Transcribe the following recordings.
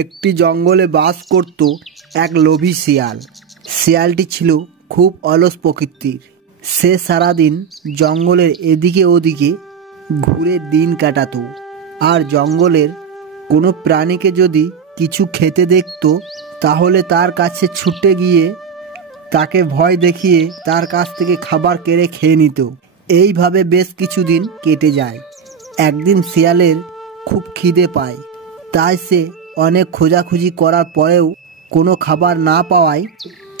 একটি জঙ্গলে বাস করত এক লোভী শিয়াল। শিয়ালটি ছিল খুব অলস প্রকৃতির। সে সারাদিন জঙ্গলের এদিকে ওদিকে ঘুরে দিন কাটাতো, আর জঙ্গলের কোনো প্রাণীকে যদি কিছু খেতে দেখত তাহলে তার কাছে ছুটে গিয়ে তাকে ভয় দেখিয়ে তার কাছ থেকে খাবার কেড়ে খেয়ে নিত। এইভাবে বেশ কিছুদিন কেটে যায়। একদিন শিয়ালের খুব খিদে পায়, তাই সে অনেক খোঁজাখুঁজি করার পরেও কোনো খাবার না পাওয়ায়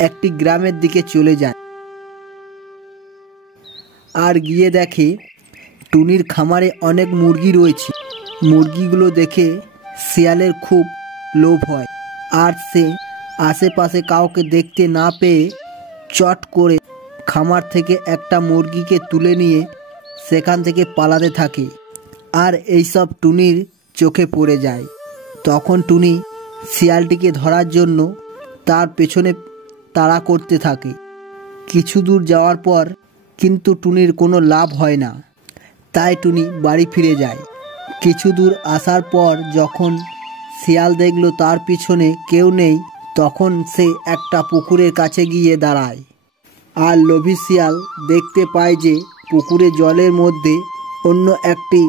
একটি গ্রামের দিকে চলে যায়। আর গিয়ে দেখে টুনির খামারে অনেক মুরগি রয়েছে। মুরগিগুলো দেখে শিয়ালের খুব লোভ হয়, আর সে আশেপাশে কাউকে দেখতে না পেয়ে চট করে খামার থেকে একটা মুরগিকে তুলে নিয়ে সেখান থেকে পালাতে থাকে। আর এইসব টুনির চোখে পড়ে যায়। তখন টুনি শিয়ালটিকে ধরার জন্য তার পেছনে তাড়া করতে থাকে। কিছু দূর যাওয়ার পর কিন্তু টুনির কোনো লাভ হয় না, তাই টুনি বাড়ি ফিরে যায়। কিছু দূর আসার পর যখন শিয়াল দেখল তার পিছনে কেউ নেই, তখন সে একটা পুকুরের কাছে গিয়ে দাঁড়ায়। আর লোভী শিয়াল দেখতে পায় যে পুকুরে জলের মধ্যে অন্য একটি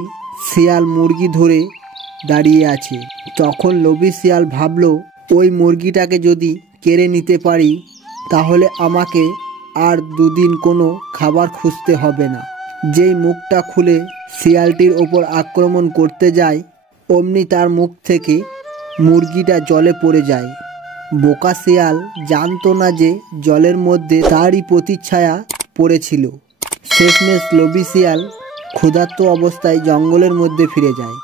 শিয়াল মুরগি ধরে দাঁড়িয়ে আছে। তখন লোভী শিয়াল ভাবল, ওই মুরগিটাকে যদি কেড়ে নিতে পারি তাহলে আমাকে আর দুদিন কোনো খাবার খুঁজতে হবে না। যেই মুখটা খুলে শিয়ালটির ওপর আক্রমণ করতে যায়, অমনি তার মুখ থেকে মুরগিটা জলে পড়ে যায়। বোকা শিয়াল জানতো না যে জলের মধ্যে তারই প্রতিচ্ছায়া পড়েছিল। শেষমেশ লোভী শিয়াল ক্ষুধার্ত অবস্থায় জঙ্গলের মধ্যে ফিরে যায়।